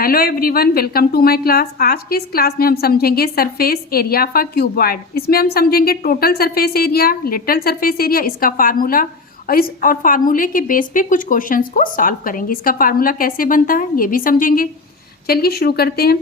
Hello everyone, welcome to my class. आज की इस क्लास में हम समझेंगे सरफेस एरिया फॉर क्यूबॉइड। इसमें हम समझेंगे total surface area, little surface area, इसका फार्मूला और फार्मूले के बेस पे कुछ क्वेश्चंस को सॉल्व करेंगे। इसका फार्मूला कैसे बनता है ये भी समझेंगे। चलिए शुरू करते हैं।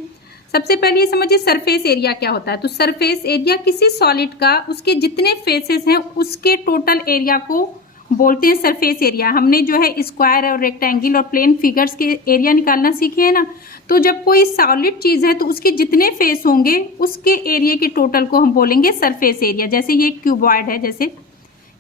सबसे पहले ये समझिए सरफेस एरिया क्या होता है। तो सरफेस एरिया किसी सॉलिड का उसके जितने फेसेस हैं उसके टोटल एरिया को बोलते हैं सरफेस एरिया। हमने जो है स्क्वायर और रेक्टेंगल और प्लेन फिगर्स के एरिया निकालना सीखे हैं ना। तो जब कोई सॉलिड चीज है तो उसके जितने फेस होंगे उसके एरिया के टोटल को हम बोलेंगे सरफेस एरिया। जैसे ये क्यूबॉइड है, जैसे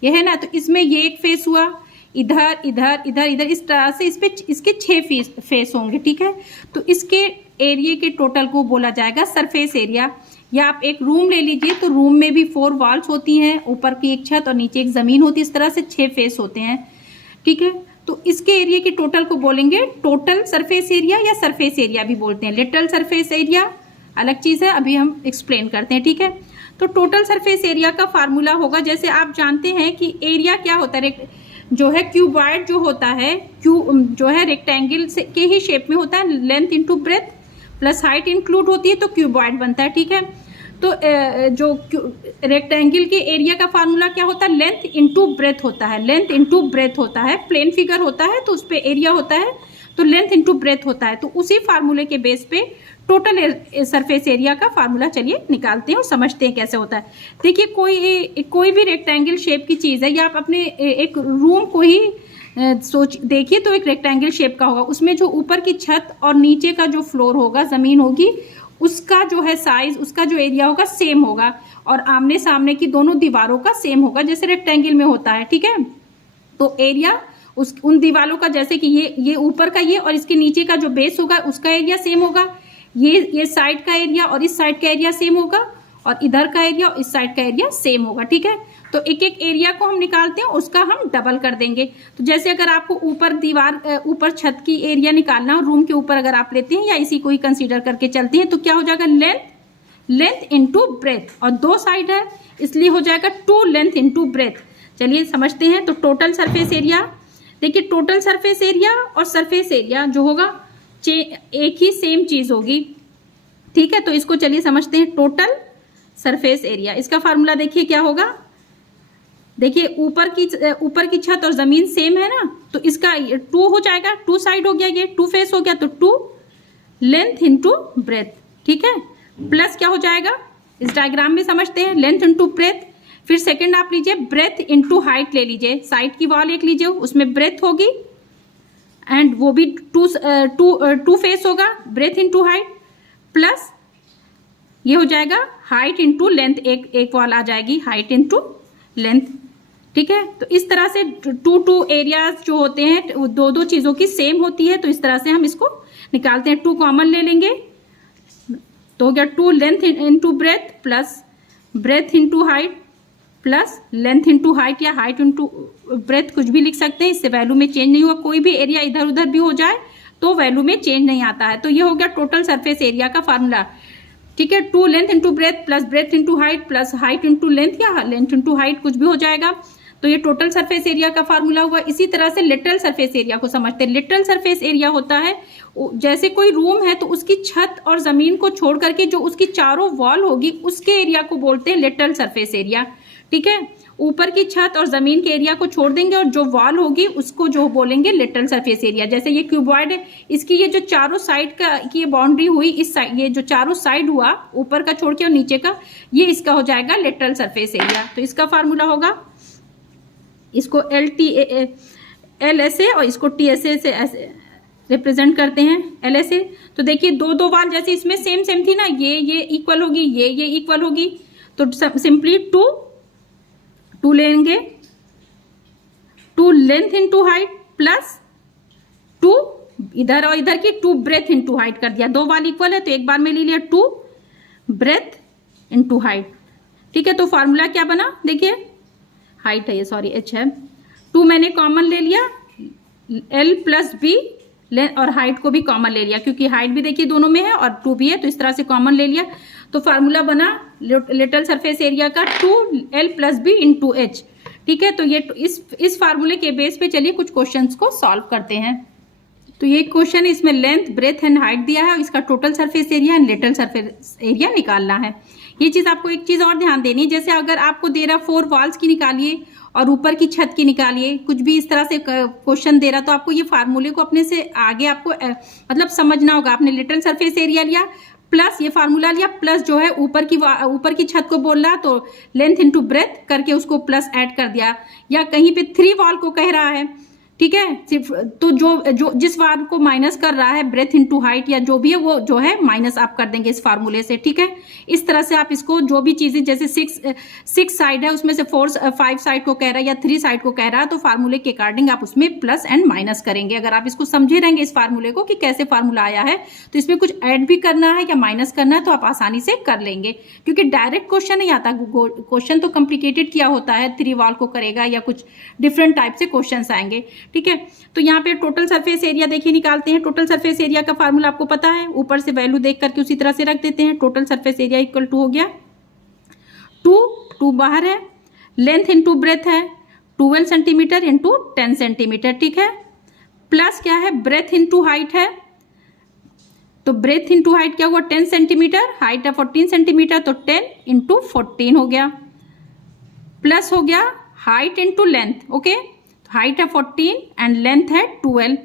ये है ना, तो इसमें ये एक फेस हुआ, इधर इधर इधर इधर, इस तरह से इस पे इसके 6 फेस होंगे। ठीक है, तो इसके एरिया के टोटल को बोला जाएगा सरफेस एरिया। या आप एक रूम ले लीजिए, तो रूम में भी 4 वॉल्स होती हैं, ऊपर की एक छत और नीचे एक जमीन होती है, इस तरह से 6 फेस होते हैं। ठीक है, तो इसके एरिया के टोटल को बोलेंगे टोटल सरफेस एरिया या सरफेस एरिया भी बोलते हैं। लिटल सरफेस एरिया अलग चीज है, अभी हम एक्सप्लेन करते हैं। ठीक है, तो टोटल सरफेस एरिया का फार्मूला होगा, जैसे आप जानते हैं कि एरिया क्या होता है, जो है क्यूबॉइड जो होता है, जो है रेक्टेंगल के ही शेप में होता है, length into breadth plus height include होती है तो क्यूबॉइड बनता है। ठीक है, तो जो रेक्टेंगल के एरिया का फार्मूला क्या होता है, लेंथ इंटू ब्रेथ होता है। लेंथ इंटू ब्रेथ होता है, प्लेन फिगर होता है तो उस पर एरिया होता है, तो लेंथ इंटू ब्रेथ होता है। तो उसी फार्मूले के बेस पे टोटल सरफेस एरिया का फार्मूला चलिए निकालते हैं और समझते हैं कैसे होता है। देखिए, कोई भी रेक्टेंगल शेप की चीज है, या आप अपने एक रूम को ही सोच देखिए, तो एक रेक्टेंगल शेप का होगा, उसमें जो ऊपर की छत और नीचे का जो फ्लोर होगा, जमीन होगी, उसका जो है साइज, उसका जो एरिया होगा सेम होगा, और आमने सामने की दोनों दीवारों का सेम होगा, जैसे रेक्टेंगल में होता है। ठीक है, तो एरिया उन दीवारों का, जैसे कि ये ऊपर का ये और इसके नीचे का जो बेस होगा उसका एरिया सेम होगा, ये साइड का एरिया और इस साइड का एरिया सेम होगा, और इधर का एरिया और इस साइड का एरिया सेम होगा। ठीक है, तो एक एक एरिया को हम निकालते हैं, उसका हम डबल कर देंगे। तो जैसे अगर आपको ऊपर छत की एरिया निकालना हो, रूम के ऊपर अगर आप लेते हैं या इसी को ही कंसीडर करके चलते हैं, तो क्या हो जाएगा, लेंथ इंटू ब्रेथ, और 2 साइड है इसलिए हो जाएगा 2 लेंथ इंटू ब्रेथ। चलिए समझते हैं। तो टोटल सरफेस एरिया, देखिए टोटल सरफेस एरिया और सरफेस एरिया जो होगा एक ही सेम चीज होगी। ठीक है, तो इसको चलिए समझते हैं। टोटल सरफेस एरिया, इसका फार्मूला देखिए क्या होगा। देखिए ऊपर की छत और जमीन सेम है ना, तो इसका 2 हो जाएगा, 2 साइड हो गया, ये 2 फेस हो गया, तो 2 लेंथ इंटू ब्रेथ। ठीक है, प्लस क्या हो जाएगा, इस डायग्राम में समझते हैं, लेंथ इंटू ब्रेथ। फिर सेकंड आप लीजिए, ब्रेथ इंटू हाइट ले लीजिए, साइड की वॉल एक लीजिए, उसमें ब्रेथ होगी एंड वो भी 2 फेस होगा, ब्रेथ इंटू हाइट, प्लस ये हो जाएगा हाइट इंटू लेंथ, एक वॉल आ जाएगी, हाइट इंटू लेंथ। ठीक है, तो इस तरह से 2 एरियाज जो होते हैं 2 चीजों की सेम होती है, तो इस तरह से हम इसको निकालते हैं। 2 कॉमन ले लेंगे तो हो गया 2 length into breadth plus breadth into height plus length into height, या हाइट इंटू ब्रेथ कुछ भी लिख सकते हैं, इससे वैल्यू में चेंज नहीं हुआ। कोई भी एरिया इधर उधर भी हो जाए तो वैल्यू में चेंज नहीं आता है। तो ये हो गया टोटल सरफेस एरिया का फार्मूला। ठीक है, 2 length into breadth plus breadth into height plus height into length, या लेंथ इंटू हाइट कुछ भी हो जाएगा। तो ये टोटल सरफेस एरिया का फार्मूला हुआ। इसी तरह से लिटल सरफेस एरिया को समझते हैं। लिटल सरफेस एरिया होता है, जैसे कोई रूम है तो उसकी छत और जमीन को छोड़ करके जो उसकी चारों वॉल होगी उसके एरिया को बोलते हैं लिटल सरफेस एरिया। ठीक है, ऊपर की छत और जमीन के एरिया को छोड़ देंगे और जो वॉल होगी उसको जो बोलेंगे लिटल सरफेस एरिया। जैसे ये क्यूबॉइड है, इसकी ये जो चारों साइड का की ये बाउंड्री हुई, इस साइड ये जो चारों साइड हुआ, ऊपर का छोड़ के और नीचे का, ये इसका हो जाएगा लिटल सरफेस एरिया। तो इसका फार्मूला होगा, इसको LSA और इसको TSA से रिप्रेजेंट करते हैं, LSA। तो देखिए 2 वॉल जैसे इसमें सेम थी ना, ये इक्वल होगी, ये इक्वल होगी, तो सिंपली 2 लेंगे, 2 लेंथ इंटू हाइट प्लस 2 इधर और इधर की 2 ब्रेथ इंटू हाइट कर दिया। 2 वाल इक्वल है तो एक बार में ले लिया 2 ब्रेथ इंटू हाइट। ठीक है, तो फार्मूला क्या बना, देखिए हाइट है ये, सॉरी H है, 2 मैंने कॉमन ले लिया, L प्लस B, और हाइट को भी कॉमन ले लिया, क्योंकि हाइट भी देखिए दोनों में है और 2 भी है, तो इस तरह से कॉमन ले लिया। तो फार्मूला बना लिटल सरफेस एरिया का 2L plus B into H। ठीक है, तो ये इस फार्मूले के बेस पे चलिए कुछ क्वेश्चंस को सॉल्व करते हैं। तो ये क्वेश्चन है, इसमें लेंथ, ब्रेथ एंड हाइट दिया है और इसका total surface area and lateral surface area निकालना है। ये चीज़ आपको एक चीज़ और ध्यान देनी है, जैसे अगर आपको दे रहा 4 वॉल्स की निकालिए और ऊपर की छत की निकालिए, कुछ भी इस तरह से क्वेश्चन दे रहा, तो आपको ये फार्मूले को अपने से आगे आपको मतलब समझना होगा। आपने लेटरल सरफेस एरिया लिया प्लस ये फार्मूला लिया प्लस जो है ऊपर की छत को बोल रहा तो लेंथ इंटू ब्रेथ करके उसको प्लस ऐड कर दिया, या कहीं पे 3 वॉल को कह रहा है, ठीक है, सिर्फ तो जो जिस वार को माइनस कर रहा है ब्रेथ इनटू हाइट या जो भी है वो जो है माइनस आप कर देंगे इस फार्मूले से, ठीक है। इस तरह से आप इसको जो भी चीजें जैसे 6 साइड है उसमें से 5 साइड को कह रहा है या 3 साइड को कह रहा है तो फार्मूले के अकॉर्डिंग आप उसमें प्लस एंड माइनस करेंगे। अगर आप इसको समझे रहेंगे इस फार्मूले को कि कैसे फार्मूला आया है तो इसमें कुछ ऐड भी करना है या माइनस करना है तो आप आसानी से कर लेंगे, क्योंकि डायरेक्ट क्वेश्चन नहीं आता। क्वेश्चन तो कॉम्प्लिकेटेड किया होता है, 3 वॉल को करेगा या कुछ डिफरेंट टाइप से क्वेश्चन आएंगे, ठीक है। तो यहाँ पे टोटल सरफेस एरिया देखिए निकालते हैं। टोटल सरफेस एरिया का फार्मूला आपको पता है, ऊपर से वैल्यू देख करके उसी तरह से रख देते हैं। Total surface area equal to हो गया 2 बाहर है, लेंथ इंटू ब्रेथ है 12 सेंटीमीटर इंटू 10 सेंटीमीटर, ठीक है, प्लस क्या है ब्रेथ इंटू हाइट है, तो ब्रेथ इंटू हाइट क्या हुआ 10 सेंटीमीटर, हाइट है 14 सेंटीमीटर तो 10 इंटू 14 हो गया, प्लस हो गया height into length, okay, height है 14 एंड लेंथ है 12,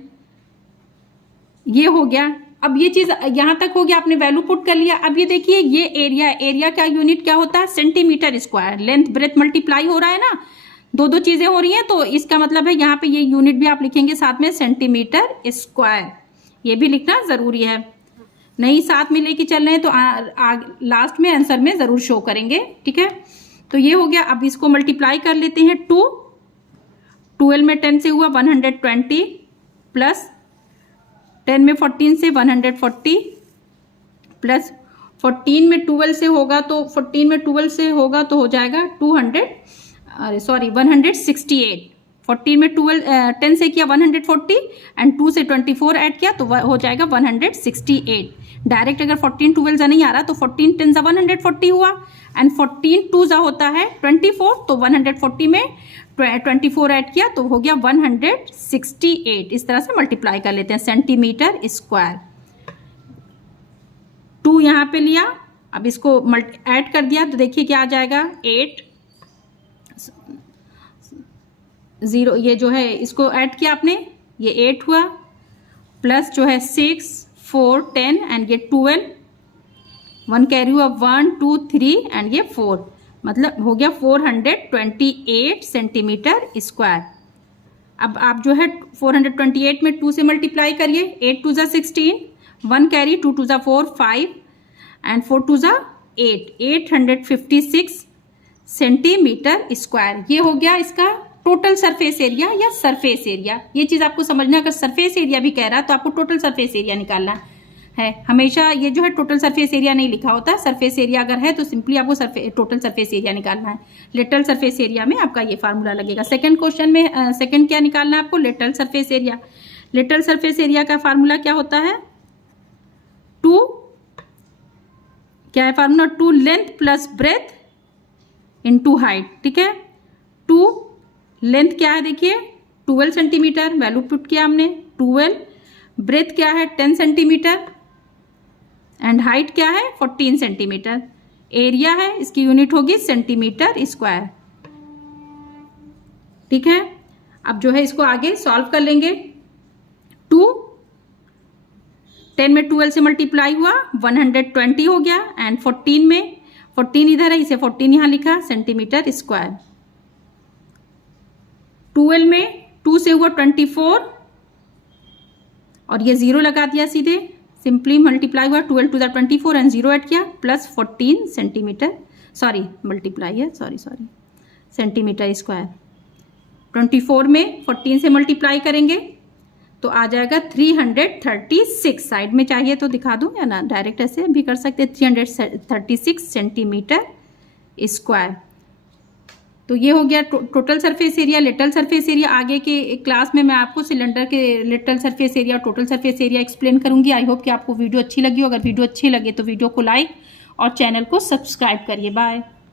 ये हो गया। अब ये चीज यहां तक हो गया, आपने वैल्यू पुट कर लिया। अब ये देखिए ये एरिया का यूनिट क्या होता है centimetre square, length breadth multiply हो रहा है ना, दो चीजें हो रही हैं तो इसका मतलब है यहाँ पे ये यूनिट भी आप लिखेंगे साथ में सेंटीमीटर स्क्वायर, ये भी लिखना जरूरी है, नहीं साथ में लेके चल रहे हैं तो लास्ट में आंसर में जरूर शो करेंगे, ठीक है। तो ये हो गया। अब इसको मल्टीप्लाई कर लेते हैं 12 में 10 से हुआ 120 प्लस 10 में 14 से 140 प्लस 14 में 12 से होगा तो 14 में 12 से होगा तो हो जाएगा 168। 14 में 10 से किया 140 एंड 2 से 24 ऐड किया तो हो जाएगा 168। डायरेक्ट अगर 14 12 जा नहीं आ रहा तो 14 10 जा 140 हुआ एंड 14 2 जा होता है 24 तो 140 में 24 ऐड किया तो हो गया 168। इस तरह से मल्टीप्लाई कर लेते हैं सेंटीमीटर स्क्वायर। 2 यहाँ पे लिया, अब इसको ऐड कर दिया तो देखिए क्या आ जाएगा 8 0, ये जो है इसको ऐड किया आपने ये 8 हुआ प्लस जो है 6 4 10 एंड ये 12 1 कैरी हुआ 1 2 3 एंड ये 4, मतलब हो गया 428 सेंटीमीटर स्क्वायर। अब आप जो है 428 में 2 से मल्टीप्लाई करिए, 8 2 जा 16, 1 कैरी 2 2 जा 4 5 एंड 4 2 जा 856 सेंटीमीटर स्क्वायर। ये हो गया इसका टोटल सरफेस एरिया या सरफेस एरिया। ये चीज़ आपको समझना, अगर सरफेस एरिया भी कह रहा है तो आपको टोटल सरफेस एरिया निकालना है। हमेशा ये जो है टोटल सरफेस एरिया नहीं लिखा होता, सरफेस एरिया अगर है तो सिंपली आपको टोटल सरफेस एरिया निकालना है। लेटरल सरफेस एरिया में आपका ये फार्मूला लगेगा। सेकंड क्वेश्चन में सेकंड क्या निकालना है आपको, lateral surface area. Lateral surface area का फार्मूला क्या होता है, क्या है formula, 2 length plus breadth into height, ठीक है। 2 लेंथ क्या है देखिए 12 सेंटीमीटर, वैल्यू पुट किया हमने 12, ब्रेथ क्या है 10 सेंटीमीटर एंड हाइट क्या है 14 सेंटीमीटर, एरिया है इसकी यूनिट होगी सेंटीमीटर स्क्वायर, ठीक है। अब जो है इसको आगे सॉल्व कर लेंगे। 10 में 12 से मल्टीप्लाई हुआ 120 हो गया एंड 14 में 14 इधर है इसे 14 यहां लिखा सेंटीमीटर स्क्वायर। 12 में 2 से हुआ 24 और ये 0 लगा दिया सीधे, सिंपली मल्टीप्लाई हुआ 12 टू द 24 एंड 0 ऐड किया प्लस 14 सेंटीमीटर, सॉरी मल्टीप्लाई है सॉरी सेंटीमीटर स्क्वायर। 24 में 14 से मल्टीप्लाई करेंगे तो आ जाएगा 336, साइड में चाहिए तो दिखा दूं या ना डायरेक्ट ऐसे भी कर सकते हैं, 336 सेंटीमीटर स्क्वायर। तो ये हो गया total surface area, lateral surface area. आगे के क्लास में मैं आपको सिलेंडर के लेटरल सरफेस एरिया और टोटल सरफेस एरिया एक्सप्लेन करूंगी। आई होप कि आपको वीडियो अच्छी लगी हो। अगर वीडियो अच्छी लगे तो वीडियो को लाइक और चैनल को सब्सक्राइब करिए। बाय।